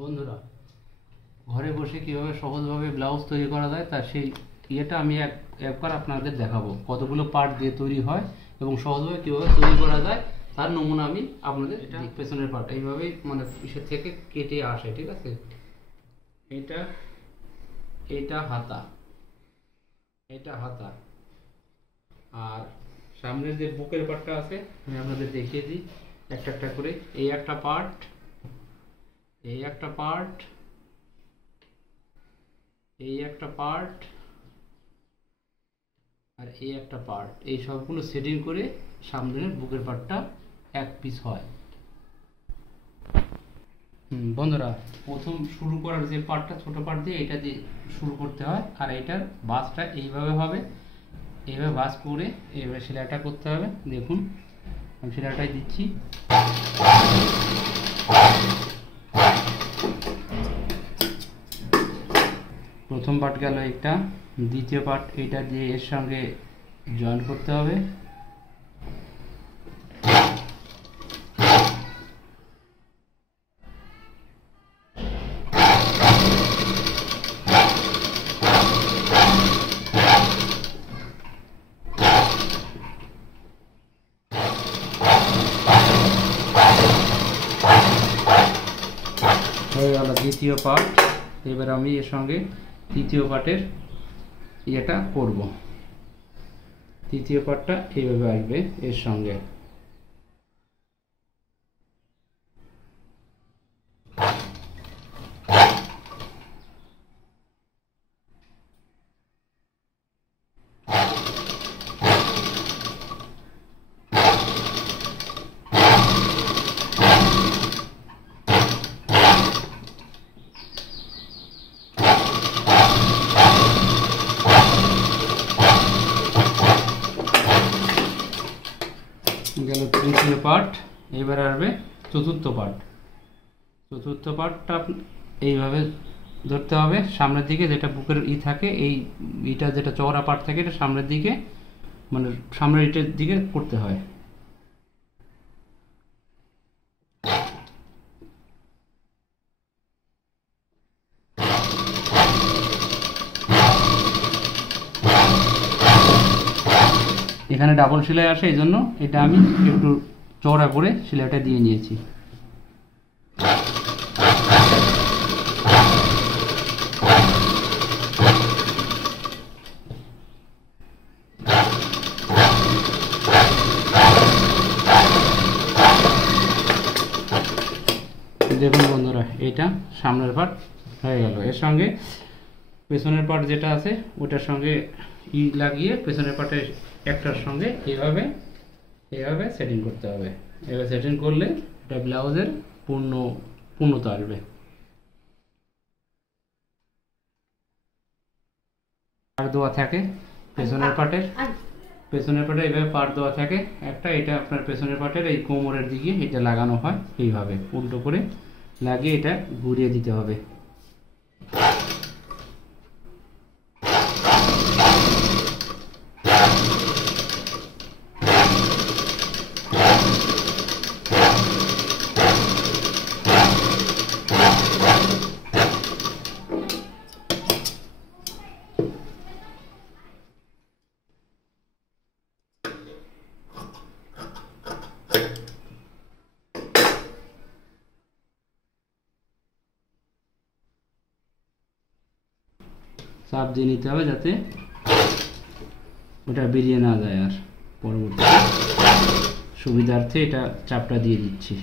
বন্ধুরা, ঘরে বসে কিভাবে সহজভাবে ব্লাউজ তৈরি করা যায় তার সেই ইয়েটা আমি একবার আপনাদের দেখাবো। কতগুলো পার্ট দিয়ে তৈরি হয় এবং সহজভাবে কিভাবে তৈরি করা যায় তার নমুনা আমি আপনাদের পেছনের পার্ট এইভাবেই মানে ইসের থেকে কেটে আসে। ঠিক আছে, এটা এটা হাতা, এটা হাতা, আর সামনের যে বুকের পার্টটা আছে আমি আপনাদের দেখিয়ে দিই একটা একটা করে। এই একটা পার্ট, এই একটা পার্ট, এই একটা পার্ট, আর এই একটা পার্ট, এই সবগুলো সেটিং করে সামনের বুকের পার্টটা এক পিস হয়। বন্ধুরা, প্রথম শুরু করার যে পার্টটা ছোট পার্ট দিয়ে এটা দিয়ে শুরু করতে হয়, আর এটার বাসটা এইভাবে হবে। এইভাবে বাস করে এইভাবে সেলাইটা করতে হবে। দেখুন আমি সেলাইটাই দিচ্ছি। প্রথম পার্ট গেল একটা, দ্বিতীয় পার্ট এটা দিয়ে এর সঙ্গে জয়েন করতে হবে। হয়ে গেল দ্বিতীয় পার্ট। এবার আমি এর সঙ্গে তৃতীয় পার্টের ইয়েটা করব। তৃতীয় পার্টটা এইভাবে আসবে এর সঙ্গে। গেল তৃতীয় পার্ট। এবার আসবে চতুর্থ পার্ট। চতুর্থ পার্টটা এইভাবে ধরতে হবে সামনের দিকে, যেটা বুকের থাকে, এই ইটা যেটা চওড়া পার্ট থাকে এটা সামনের দিকে, মানে সামনের ইটের দিকে করতে হয়। এখানে ডাবল সেলাই আসে, এই জন্য এটা আমি একটু চওড়া করে সেলাইটা দিয়ে নিয়েছি। দেখুন বন্ধুরা, এটা সামনের পার্ট হয়ে গেল। এর সঙ্গে পেছনের পার্ট যেটা আছে ওটার সঙ্গে লাগিয়ে পেছনের পার্টের একটার সঙ্গে এইভাবে এইভাবে সেটিং করতে হবে। এভাবে সেটিং করলে এটা ব্লাউজের পূর্ণতা আসবে। পার্ট দেওয়া থাকে পেছনের পার্টে এইভাবে পার্ট দেওয়া থাকে একটা। এটা আপনার পেছনের পার্টের এই কোমরের দিকে এটা লাগানো হয়, এইভাবে উল্টো করে লাগিয়ে এটা ঘুরিয়ে দিতে হবে। চাপ দিয়ে নিতে হবে যাতে ওটা বেরিয়ে না যায়। আর পরবর্তী সুবিধার্থে এটা চাপটা দিয়ে দিচ্ছি।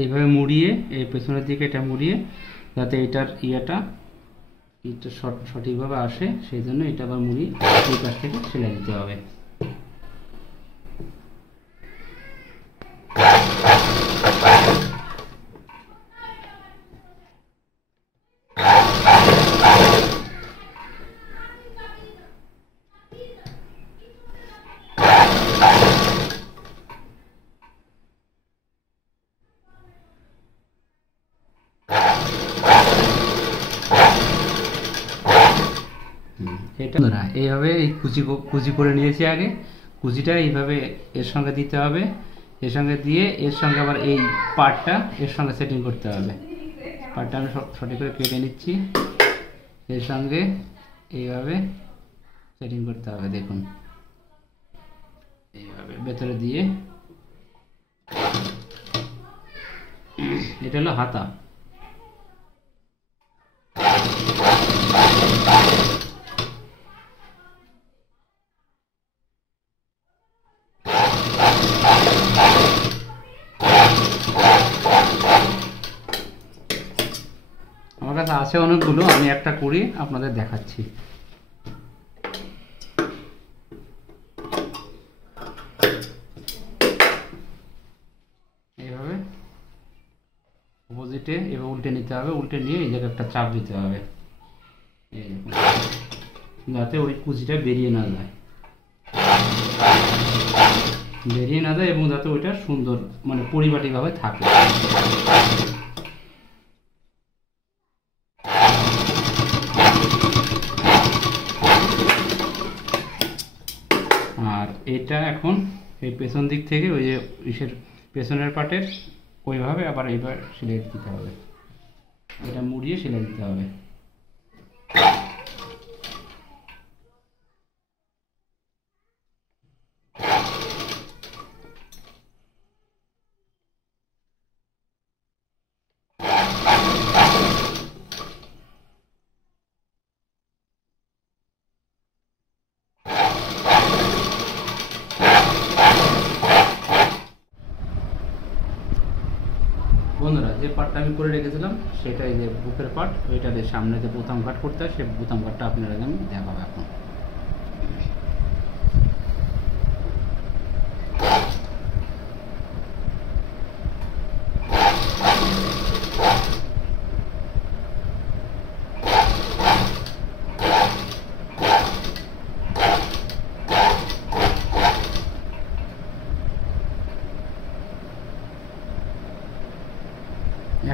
এইভাবে মুড়িয়ে এই পেছনের দিকে এটা মুড়িয়ে যাতে এটার ইয়েটা সঠিকভাবে আসে, সেই জন্য এটা আবার মুড়িয়ে এই পাশ থেকে সেলাই দিতে হবে। এটা না, এইভাবে এই কুচি করে নিয়েছি আগে। কুচিটা এইভাবে এর সঙ্গে দিতে হবে, এর সঙ্গে দিয়ে এর সঙ্গে আবার এই পাটটা এর সঙ্গে সেটিং করতে হবে। পাটটা আমি সঠিক করে কেটে নিচ্ছি, এর সঙ্গে এইভাবে সেটিং করতে হবে। দেখুন এইভাবে ভেতরে দিয়ে, এটা হলো হাতা। আমার কাছে আছে অনেকগুলো, আমি একটা করি আপনাদের দেখাচ্ছি। এইভাবে অপোজিটে এবার উল্টে নিতে হবে, উল্টে নিয়ে এই জায়গায় একটা চাপ দিতে হবে, এই দেখুন, যাতে ওই কুচিটা বেরিয়ে না যায়, এবং যাতে ওইটা সুন্দর মানে পরিপাটিভাবে থাকে। আর এটা এখন এই পেছন দিক থেকে ওই যে ইসের পেছনের পার্টের ওইভাবে আবার এইবার সেলাই দিতে হবে, এটা মুড়িয়ে সেলাই দিতে হবে। বন্ধুরা, যে পার্টটা আমি করে রেখেছিলাম সেটা এই যে বুকের পার্ট, ওইটা যে সামনে যে বোতাম কাট করতে হয় সেই বোতাম কাটটা আপনারা আমি দেখাবো এখন।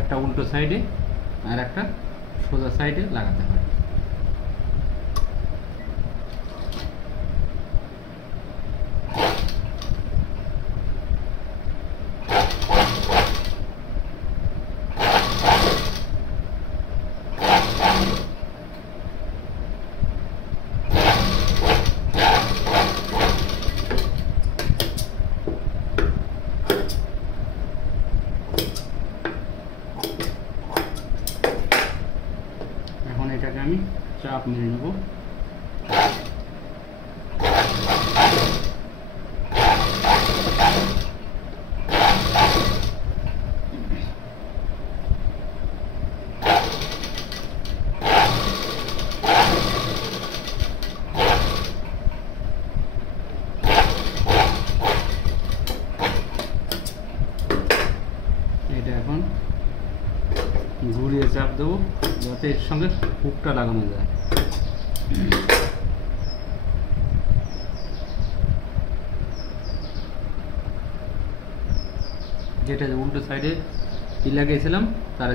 একটা উল্টো সাইডে আর একটা সোজা সাইডে লাগাতে হয়। এটাকে আমি চাপ মেরে নেব। এটা এখন ঘুরিয়ে চাপ দেবো যাতে এর সঙ্গে হুকটা লাগানো যায়। যেটা উল্টো সাইডে লাগিয়েছিলাম তার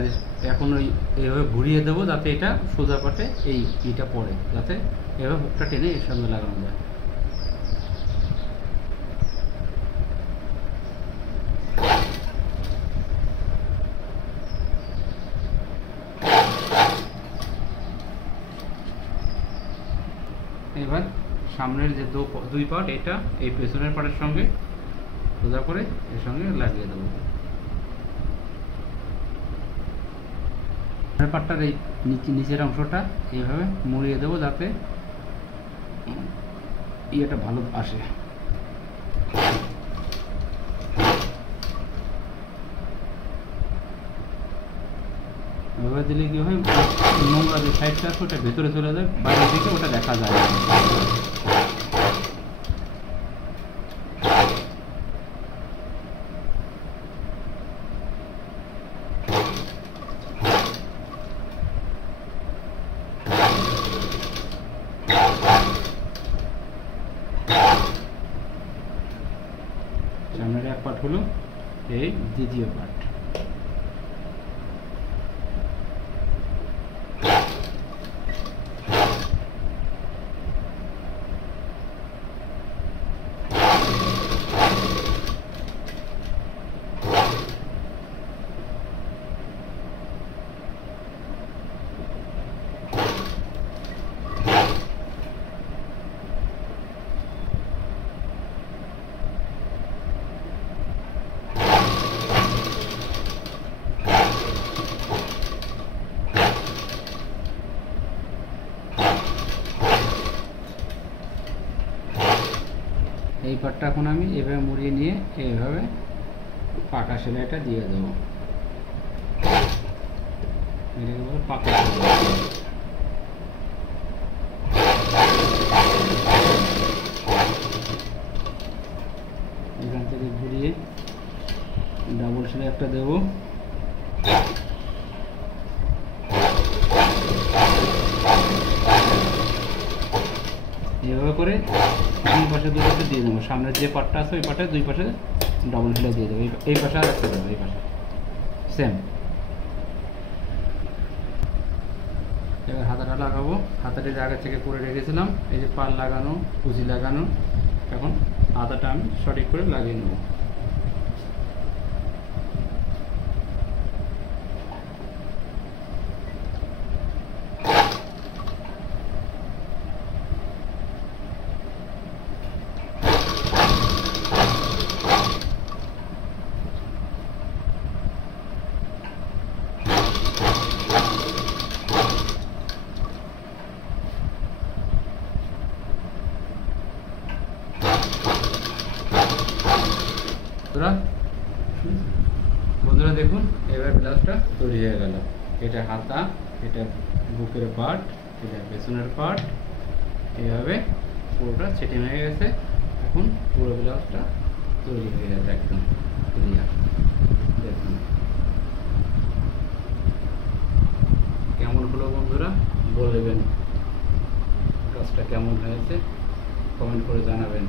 এখন ওই এইভাবে ঘুরিয়ে দেবো যাতে এটা সোজা পাটে এই ইটা পড়ে, যাতে এভাবে হুকটা টেনে এর সঙ্গে লাগানো যায়। এবার সামনের যে দুই পার্ট, এটা এই পেছনের পার্টের সঙ্গে সোজা করে এর সঙ্গে লাগিয়ে দেবো। পার্টটার এই নিচের অংশটা এইভাবে মুড়িয়ে দেবো যাতে ইয়েটা ভালো আসে। এভাবে দিলে কি হয়, নোংরা যে সাইডটা আছে ওটা ভেতরে চলে যায়, বাইরের দিকে ওটা দেখা যায় না। সামনের এক পার্ট হলো এই দ্বিতীয় পার্ট। পাটটা এখন আমি এভাবে মুড়িয়ে নিয়ে এইভাবে পাকা সেলাইটা দিয়ে দেবো। এটাকে বলে পাকা সেলাই। এখান থেকে ঘুরিয়ে ডাবল সেলাই একটা দেবো। এভাবে করে দুই পাশে দুই পাশে দিয়ে দেবো। সামনের যে পাটটা আছে ওই পাটে দুই পাশে ডাবল সেলাই দিয়ে দেবো। এই পাশে আর একটা দেবো, এই পাশে সেম। এবার হাতাটা লাগাবো। হাতাটি আগে থেকে করে রেখেছিলাম, এই যে পাল লাগানো, কুচি লাগানো। এখন হাতাটা আমি সঠিক করে লাগিয়ে নেব। বন্ধুরা দেখুন, এবার ব্লাউজটা তৈরি হয়ে গেল। এটা হাতা, এটা বুকের পার্ট, এটা পেছনের পার্ট, এইভাবে পুরোটা সেটিং হয়ে গেছে। এখন পুরো ব্লাউজটা তৈরি হয়ে গেছে একদম ক্লিয়ার। দেখুন কেমন হলো বন্ধুরা, বলবেন কাজটা কেমন হয়েছে, কমেন্ট করে জানাবেন।